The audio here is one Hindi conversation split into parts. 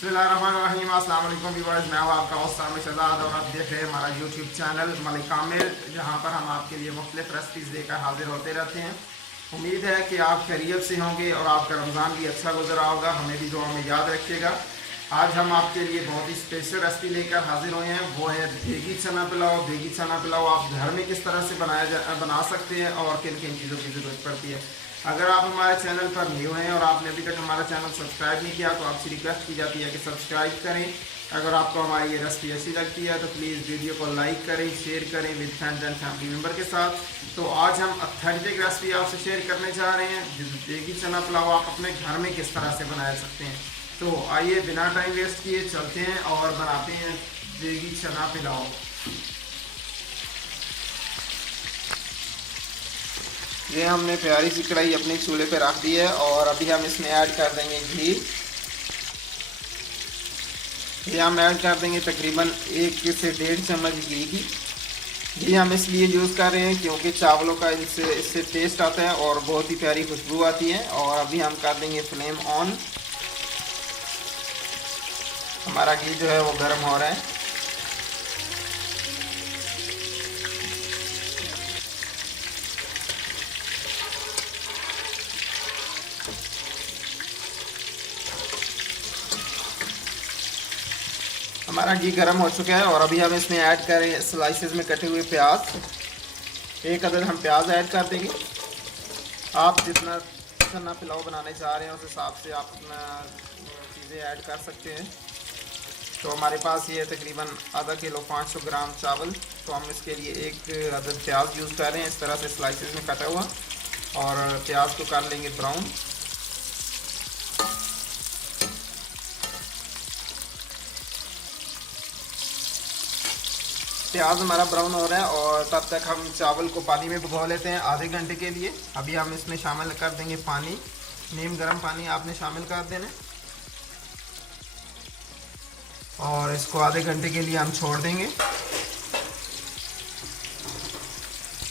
बिस्मिल्लाहिर्रहमानिर्रहीम। अस्सलाम वालेकुम व्यूअर्स, मैं हूँ आपका होस्ट सामिर शहजाद और आप देख रहे हैं हमारा यूट्यूब चैनल मलिक आमिर, जहाँ पर हम आपके लिए मुख्तलिफ रेसिपीज़ लेकर हाजिर होते रहते हैं। उम्मीद है कि आप खैरियत से होंगे और आपका रमज़ान भी अच्छा गुजरा होगा। हमें भी दुआ में याद रखिएगा। आज हम आपके लिए बहुत ही स्पेशल रेसिपी लेकर हाजिर हुए हैं, वो है देगी चना पुलाव। देगी चना पुलाव आप घर में किस तरह से बना सकते हैं और किन किन चीज़ों की ज़रूरत पड़ती है। अगर आप हमारे चैनल पर न्यू हैं और आपने अभी तक हमारा चैनल सब्सक्राइब नहीं किया तो आपसे रिक्वेस्ट की जाती है कि सब्सक्राइब करें। अगर आपको हमारी ये रेसिपी अच्छी लगती है तो प्लीज़ वीडियो को लाइक करें, शेयर करें with friends and family member के साथ। तो आज हम ऑथेंटिक रेसिपी आपसे शेयर करने जा रहे हैं। देगी चना पुलाव आप अपने घर में किस तरह से बना सकते हैं। तो आइए बिना टाइम वेस्ट किए चलते हैं और बनाते हैं देगी चना पुलाव। ये हमने प्यारी सी कढ़ाई अपने चूल्हे पे रख दी है और अभी हम इसमें ऐड कर देंगे घी। ये हम ऐड कर देंगे तकरीबन 1 से 1.5 चम्मच घी की। घी हम इसलिए यूज़ कर रहे हैं क्योंकि चावलों का इससे टेस्ट आता है और बहुत ही प्यारी खुशबू आती है। और अभी हम कर देंगे फ्लेम ऑन। हमारा घी जो है वो गर्म हो रहा है। हमारा घी गर्म हो चुका है और अभी हम इसमें ऐड करें स्लाइसेस में कटे हुए प्याज। 1 अदद हम प्याज ऐड कर देंगे। आप जितना चना पुलाव बनाने चाह रहे हैं उस हिसाब से आप अपना चीज़ें ऐड कर सकते हैं। तो हमारे पास ये तकरीबन आधा किलो 500 ग्राम चावल, तो हम इसके लिए 1 अदद प्याज यूज़ कर रहे हैं इस तरह से स्लाइसेस में कटा हुआ। और प्याज को कर लेंगे ब्राउन। प्याज हमारा ब्राउन हो रहा है और तब तक हम चावल को पानी में भिगो लेते हैं आधे घंटे के लिए। अभी हम इसमें शामिल कर देंगे पानी। नीम गर्म पानी आपने शामिल कर देना और इसको आधे घंटे के लिए हम छोड़ देंगे।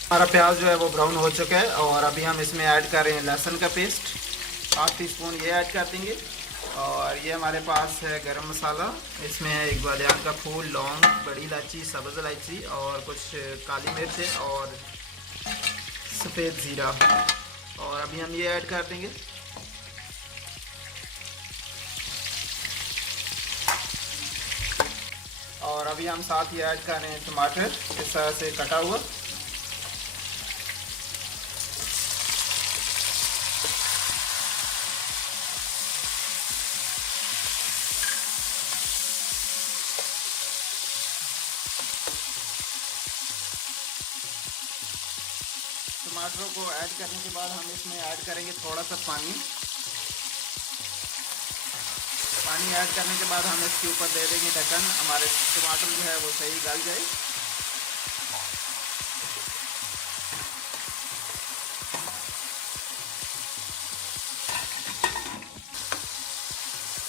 हमारा प्याज जो है वो ब्राउन हो चुका है और अभी हम इसमें ऐड कर रहे हैं लहसुन का पेस्ट। 1/2 टीस्पून ये ऐड कर देंगे। और ये हमारे पास है गरम मसाला। इसमें है 1 बादियान का फूल, लौंग, बड़ी इलायची, सब्ज़ इलायची और कुछ काली मिर्च और सफ़ेद ज़ीरा। और अभी हम ये ऐड कर देंगे। और अभी हम साथ ही ऐड कर रहे हैं टमाटर इस तरह से कटा हुआ। टमाटरों को ऐड करने के बाद हम इसमें ऐड करेंगे थोड़ा सा पानी। पानी ऐड करने के बाद हम इसके ऊपर दे देंगे ढक्कन। हमारे टमाटर जो है वो सही गल जाए।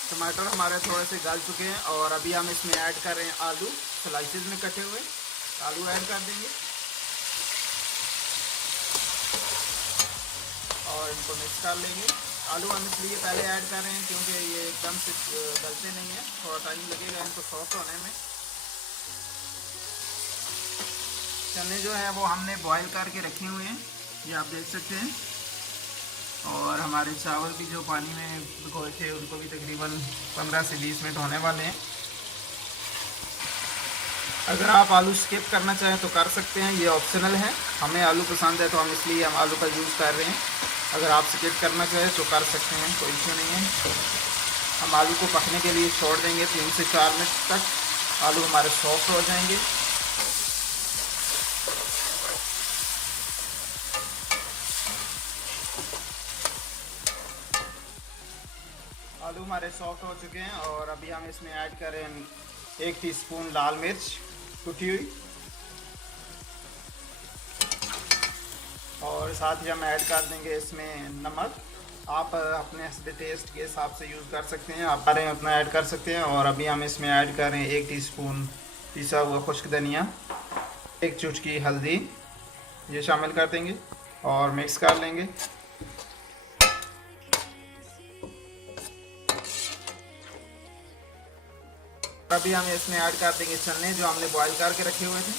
टमाटर हमारे थोड़े से गल चुके हैं और अभी हम इसमें ऐड कर रहे हैं आलू स्लाइसेस में कटे हुए। आलू ऐड कर देंगे और इनको मिक्स कर लेंगे। आलू हम इसलिए पहले ऐड कर रहे हैं क्योंकि ये एकदम से गलते नहीं है, थोड़ा टाइम लगेगा इनको सॉफ्ट होने में। चने जो है वो हमने बॉईल करके रखे हुए हैं, ये आप देख सकते हैं। और हमारे चावल भी जो पानी में भिगोए थे उनको भी तकरीबन 15 से 20 मिनट होने वाले हैं। अगर आप आलू स्किप करना चाहें तो कर सकते हैं, ये ऑप्शनल है। हमें आलू पसंद है तो हम इसलिए हम आलू का यूज़ कर रहे हैं। अगर आप स्किप करना चाहें तो कर सकते हैं, कोई इशू नहीं है। हम आलू को पकने के लिए छोड़ देंगे 3 से 4 मिनट तक। आलू हमारे सॉफ्ट हो जाएंगे। आलू हमारे सॉफ्ट हो चुके हैं और अभी हम इसमें ऐड करें 1 टीस्पून लाल मिर्च कुटी हुई और साथ ही हम ऐड कर देंगे इसमें नमक। आप अपने हस्बे टेस्ट के हिसाब से यूज़ कर सकते हैं, आप चाहें उतना ऐड कर सकते हैं। और अभी हम इसमें ऐड कर रहे हैं 1 टीस्पून पिसा हुआ खुश्क धनिया, 1 चुटकी हल्दी, ये शामिल कर देंगे और मिक्स कर लेंगे। अभी हम इसमें ऐड कर देंगे चने जो हमने बॉईल करके रखे हुए थे।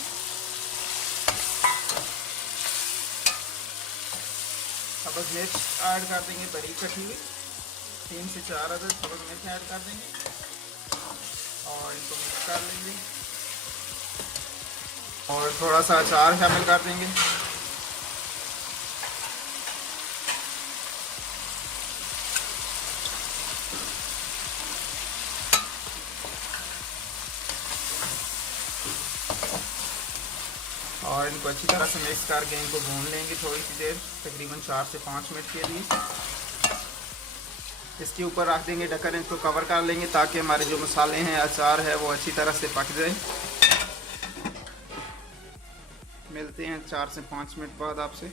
सब्ज़ मिर्च ऐड कर देंगे बारीक कटी हुई, 3 से 4 अदद सब्ज़ मिर्च ऐड कर देंगे और इनको मिक्स कर लेंगे और थोड़ा सा अचार शामिल कर देंगे। और इनको अच्छी तरह से मिक्स करके इनको भून लेंगे थोड़ी सी देर, तकरीबन 4 से 5 मिनट के लिए। इसके ऊपर रख देंगे ढक्कन, इनको कवर कर लेंगे ताकि हमारे जो मसाले हैं, अचार है, वो अच्छी तरह से पक जाए। मिलते हैं 4 से 5 मिनट बाद आपसे।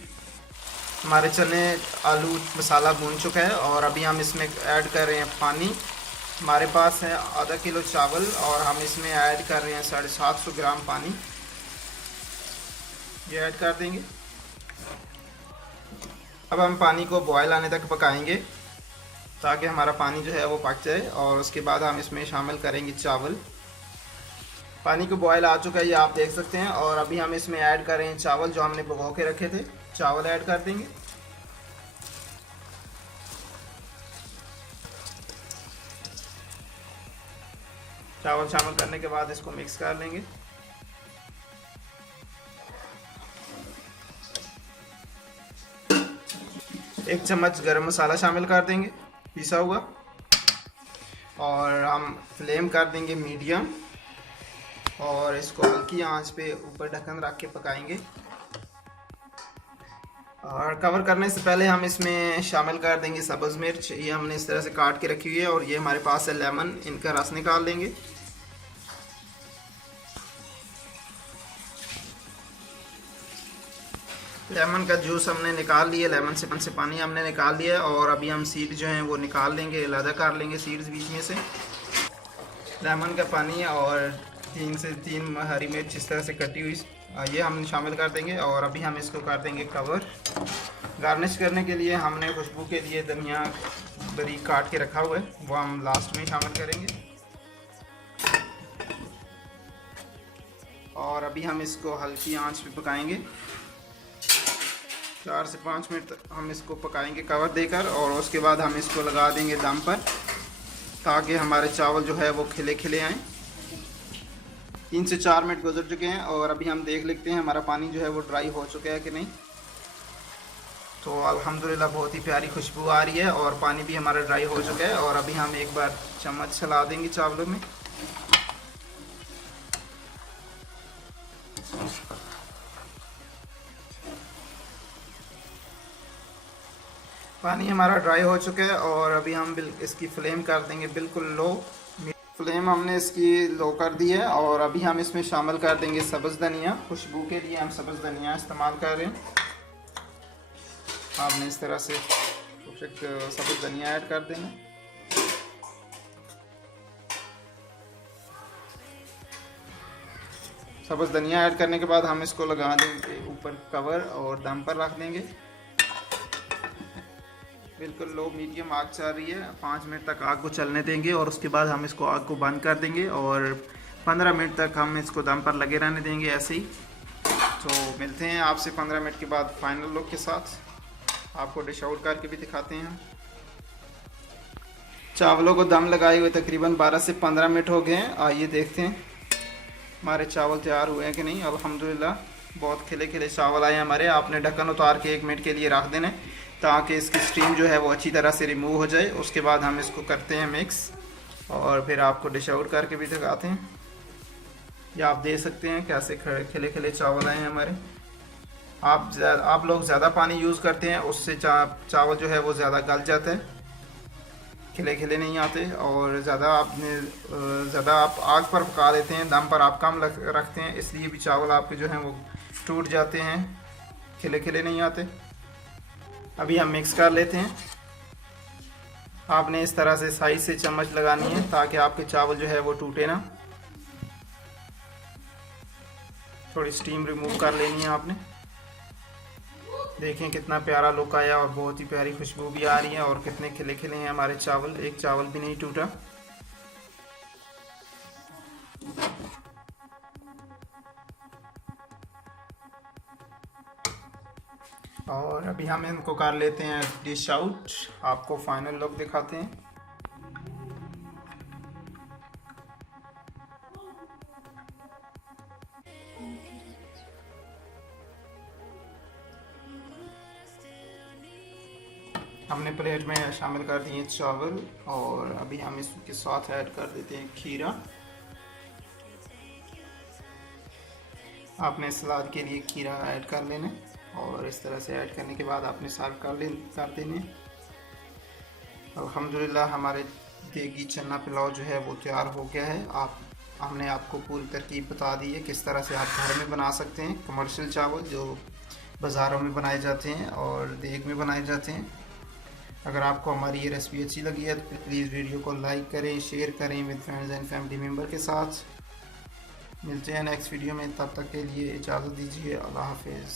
हमारे चने आलू मसाला भून चुका है और अभी हम इसमें ऐड कर रहे हैं पानी। हमारे पास है आधा किलो चावल और हम इसमें ऐड कर रहे हैं 750 ग्राम पानी, ये ऐड कर देंगे। अब हम पानी को बॉयल आने तक पकाएंगे ताकि हमारा पानी जो है वो पक जाए और उसके बाद हम इसमें शामिल करेंगे चावल। पानी को बॉयल आ चुका है, ये आप देख सकते हैं। और अभी हम इसमें ऐड कर रहे हैं चावल जो हमने भिगो के रखे थे, चावल ऐड कर देंगे। चावल शामिल करने के बाद इसको मिक्स कर लेंगे। एक चम्मच गरम मसाला शामिल कर देंगे पिसा हुआ और हम फ्लेम कर देंगे मीडियम और इसको हल्की आंच पे ऊपर ढक्कन रख के पकाएंगे। और कवर करने से पहले हम इसमें शामिल कर देंगे सब्ज़ मिर्च, ये हमने इस तरह से काट के रखी हुई है और ये हमारे पास है लेमन, इनका रस निकाल लेंगे। लेमन का जूस हमने निकाल लिया, लेमन से पानी हमने निकाल लिया और अभी हम सीड जो हैं वो निकाल लेंगे, अलग कर लेंगे सीड्स बीच में से। लेमन का पानी और 3 से 3 हरी मिर्च इस तरह से कटी हुई, ये हम शामिल कर देंगे और अभी हम इसको कर देंगे कवर। गार्निश करने के लिए हमने खुशबू के लिए धनिया बारीक काट के रखा हुआ है, वो हम लास्ट में शामिल करेंगे। और अभी हम इसको हल्की आंच पे पकाएंगे, 4 से 5 मिनट हम इसको पकाएंगे कवर देकर और उसके बाद हम इसको लगा देंगे दम पर ताकि हमारे चावल जो है वो खिले खिले आएँ। 3 से 4 मिनट गुजर चुके हैं और अभी हम देख लेते हैं हमारा पानी जो है वो ड्राई हो चुका है कि नहीं। तो अल्हम्दुलिल्लाह बहुत ही प्यारी खुशबू आ रही है और पानी भी हमारा ड्राई हो चुका है। और अभी हम एक बार चम्मच चला देंगे चावलों में। पानी हमारा ड्राई हो चुका है और अभी हम इसकी फ्लेम कर देंगे बिल्कुल लो। फ्लेम हमने इसकी लो कर दी है और अभी हम इसमें शामिल कर देंगे सब्ज़ धनिया। खुशबू के लिए हम सब्ज़ धनिया इस्तेमाल कर रहे हैं। आपने इस तरह से सब्ज़ धनिया ऐड कर देना। सब्ज़ धनिया ऐड करने के बाद हम इसको लगा देंगे ऊपर कवर और दम पर रख देंगे। बिल्कुल लो मीडियम आग चल रही है, 5 मिनट तक आग को चलने देंगे और उसके बाद हम इसको आग को बंद कर देंगे और 15 मिनट तक हम इसको दम पर लगे रहने देंगे ऐसे ही। तो मिलते हैं आपसे 15 मिनट के बाद फाइनल लुक के साथ। आपको डिश आउट करके भी दिखाते हैं। चावलों को दम लगाए हुए तकरीबन 12 से 15 मिनट हो गए हैं। आइए देखते हैं हमारे चावल तैयार हुए हैं कि नहीं। अल्हम्दुलिल्लाह बहुत खिले खिले चावल आए हमारे। आपने ढक्कन उतार के 1 मिनट के लिए रख देना है ताकि इसकी स्टीम जो है वो अच्छी तरह से रिमूव हो जाए। उसके बाद हम इसको करते हैं मिक्स और फिर आपको डिश आउट करके भी दिखाते हैं। ये आप देख सकते हैं कैसे खिले खिले चावल आए हैं हमारे। आप लोग ज़्यादा पानी यूज़ करते हैं, उससे चावल जो है वो ज़्यादा गल जाता है, खिले खिले नहीं आते। और ज़्यादा आप आग पर पका देते हैं, दम पर आप कम रखते हैं, इसलिए भी चावल आपके जो हैं वो टूट जाते हैं, खिले खिले नहीं आते। अभी हम मिक्स कर लेते हैं। आपने इस तरह से साइड से चम्मच लगानी है ताकि आपके चावल जो है वो टूटे ना। थोड़ी स्टीम रिमूव कर लेनी है आपने। देखें कितना प्यारा लुक आया और बहुत ही प्यारी खुशबू भी आ रही है और कितने खिले खिले हैं हमारे चावल, एक चावल भी नहीं टूटा। और अभी हम इनको कर लेते हैं डिश आउट, आपको फाइनल लुक दिखाते हैं। हमने प्लेट में शामिल कर दिए चावल और अभी हम इसके साथ ऐड कर देते हैं खीरा। आपने सलाद के लिए खीरा ऐड कर लेना और इस तरह से ऐड करने के बाद आपने सर्व कर देने। अल्हम्दुलिल्लाह हमारे देगी चना पुलाव जो है वो तैयार हो गया है। हमने आपको पूरी तरकीब बता दी है किस तरह से आप घर में बना सकते हैं कमर्शियल चावल जो बाज़ारों में बनाए जाते हैं और देग में बनाए जाते हैं। अगर आपको हमारी ये रेसिपी अच्छी लगी है तो प्लीज़ वीडियो को लाइक करें, शेयर करें with friends and family member के साथ। मिलते हैं नेक्स्ट वीडियो में, तब तक के लिए इजाज़त दीजिए। अल्लाह हाफिज़।